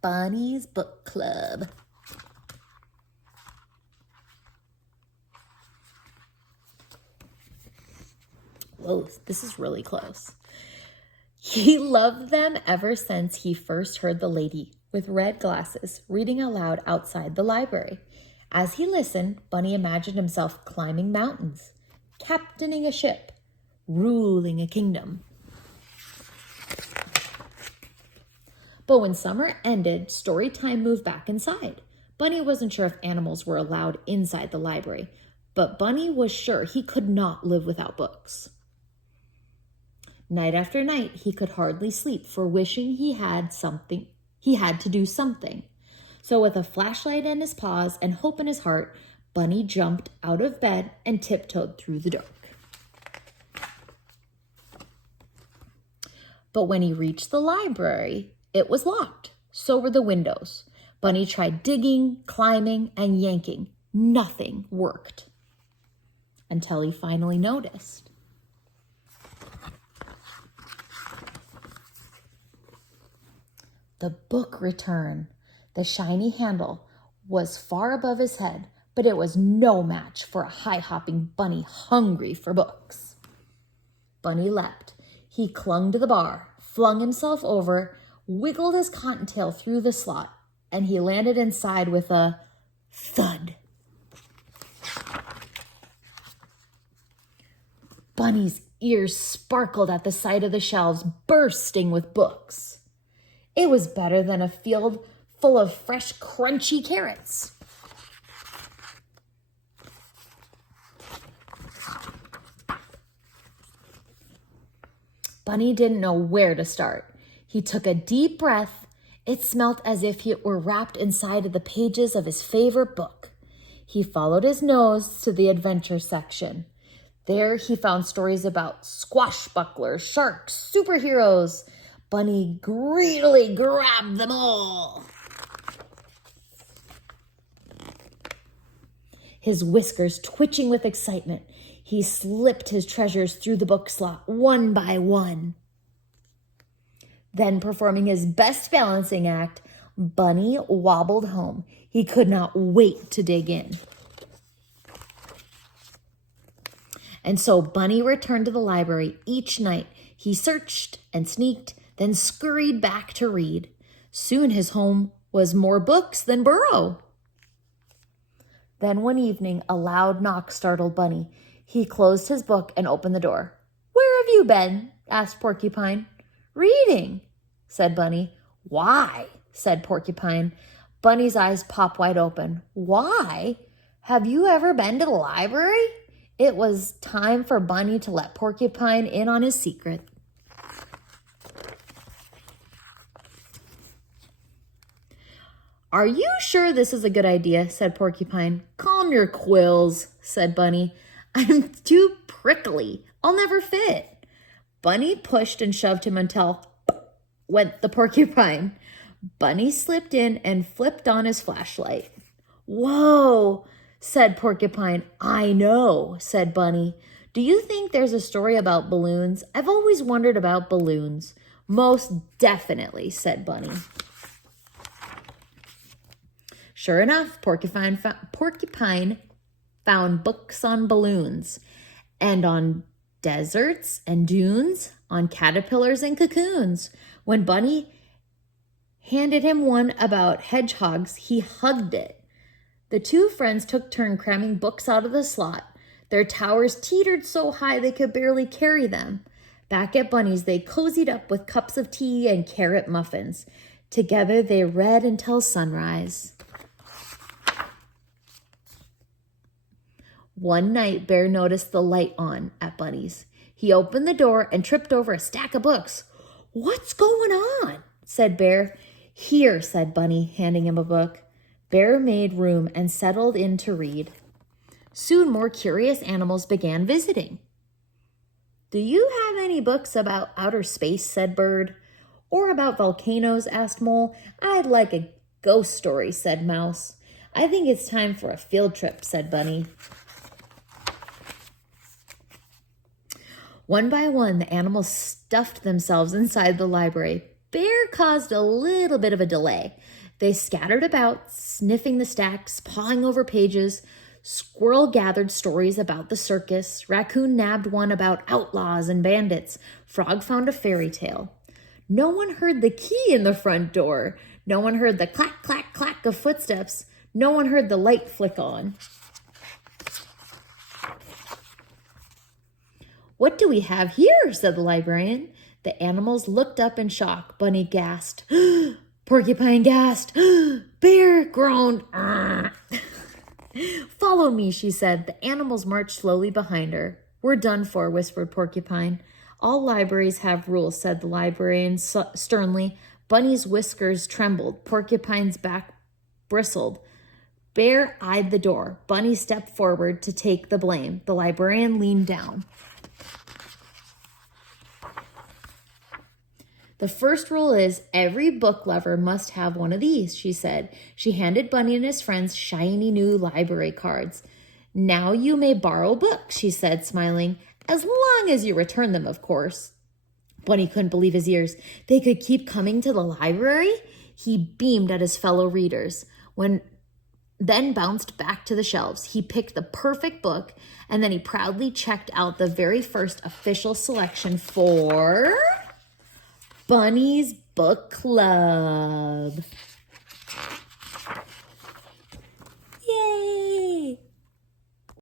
Bunny's Book Club. Whoa, this is really close. He loved them ever since he first heard the lady with red glasses reading aloud outside the library. As he listened, Bunny imagined himself climbing mountains, captaining a ship, ruling a kingdom. But when summer ended, story time moved back inside. Bunny wasn't sure if animals were allowed inside the library, but Bunny was sure he could not live without books. Night after night, he could hardly sleep for wishing he had to do something. So with a flashlight in his paws and hope in his heart, Bunny jumped out of bed and tiptoed through the dark. But when he reached the library, it was locked. So were the windows. Bunny tried digging, climbing, and yanking. Nothing worked. Until he finally noticed. The book return. The shiny handle was far above his head, but it was no match for a high-hopping bunny hungry for books. Bunny leapt. He clung to the bar, flung himself over, wiggled his cottontail through the slot, and he landed inside with a thud. Bunny's ears sparkled at the sight of the shelves bursting with books. It was better than a field full of fresh, crunchy carrots. Bunny didn't know where to start. He took a deep breath. It smelt as if it were wrapped inside of the pages of his favorite book. He followed his nose to the adventure section. There he found stories about squashbucklers, sharks, superheroes. Bunny greedily grabbed them all. His whiskers twitching with excitement, he slipped his treasures through the book slot one by one. Then, performing his best balancing act, Bunny wobbled home. He could not wait to dig in. And so Bunny returned to the library each night. He searched and sneaked, then scurried back to read. Soon his home was more books than burrow. Then one evening, a loud knock startled Bunny. He closed his book and opened the door. "Where have you been?" asked Porcupine. "Reading," said Bunny. "Why?" said Porcupine. Bunny's eyes popped wide open. "Why? Have you ever been to the library?" It was time for Bunny to let Porcupine in on his secret. "Are you sure this is a good idea?" said Porcupine. "Calm your quills," said Bunny. "I'm too prickly. I'll never fit." Bunny pushed and shoved him until went the porcupine. Bunny slipped in and flipped on his flashlight. "Whoa," said Porcupine. "I know," said Bunny. "Do you think there's a story about balloons? I've always wondered about balloons." "Most definitely," said Bunny. Sure enough, Porcupine found books on balloons and on deserts and dunes, on caterpillars and cocoons. When Bunny handed him one about hedgehogs, he hugged it. The two friends took turn cramming books out of the slot. Their towers teetered so high they could barely carry them. Back at Bunny's, they cozied up with cups of tea and carrot muffins. Together, they read until sunrise. One night, Bear noticed the light on at Bunny's. He opened the door and tripped over a stack of books. "What's going on?" said Bear. "Here," said Bunny, handing him a book. Bear made room and settled in to read. Soon more curious animals began visiting. "Do you have any books about outer space?" said Bird. "Or about volcanoes?" asked Mole. "I'd like a ghost story," said Mouse. "I think it's time for a field trip," said Bunny. One by one, the animals stuffed themselves inside the library. Bear caused a little bit of a delay. They scattered about, sniffing the stacks, pawing over pages. Squirrel gathered stories about the circus. Raccoon nabbed one about outlaws and bandits. Frog found a fairy tale. No one heard the key in the front door. No one heard the clack, clack, clack of footsteps. No one heard the light flick on. "What do we have here?" said the librarian. The animals looked up in shock. Bunny gasped. Porcupine gasped. Bear groaned. "Follow me," she said. The animals marched slowly behind her. "We're done for," whispered Porcupine. "All libraries have rules," said the librarian sternly. Bunny's whiskers trembled. Porcupine's back bristled. Bear eyed the door. Bunny stepped forward to take the blame. The librarian leaned down. "The first rule is every book lover must have one of these," she said. She handed Bunny and his friends shiny new library cards. "Now you may borrow books," she said, smiling, "as long as you return them, of course." Bunny couldn't believe his ears. They could keep coming to the library? He beamed at his fellow readers, then bounced back to the shelves. He picked the perfect book, and then he proudly checked out the very first official selection for Bunny's Book Club. Yay!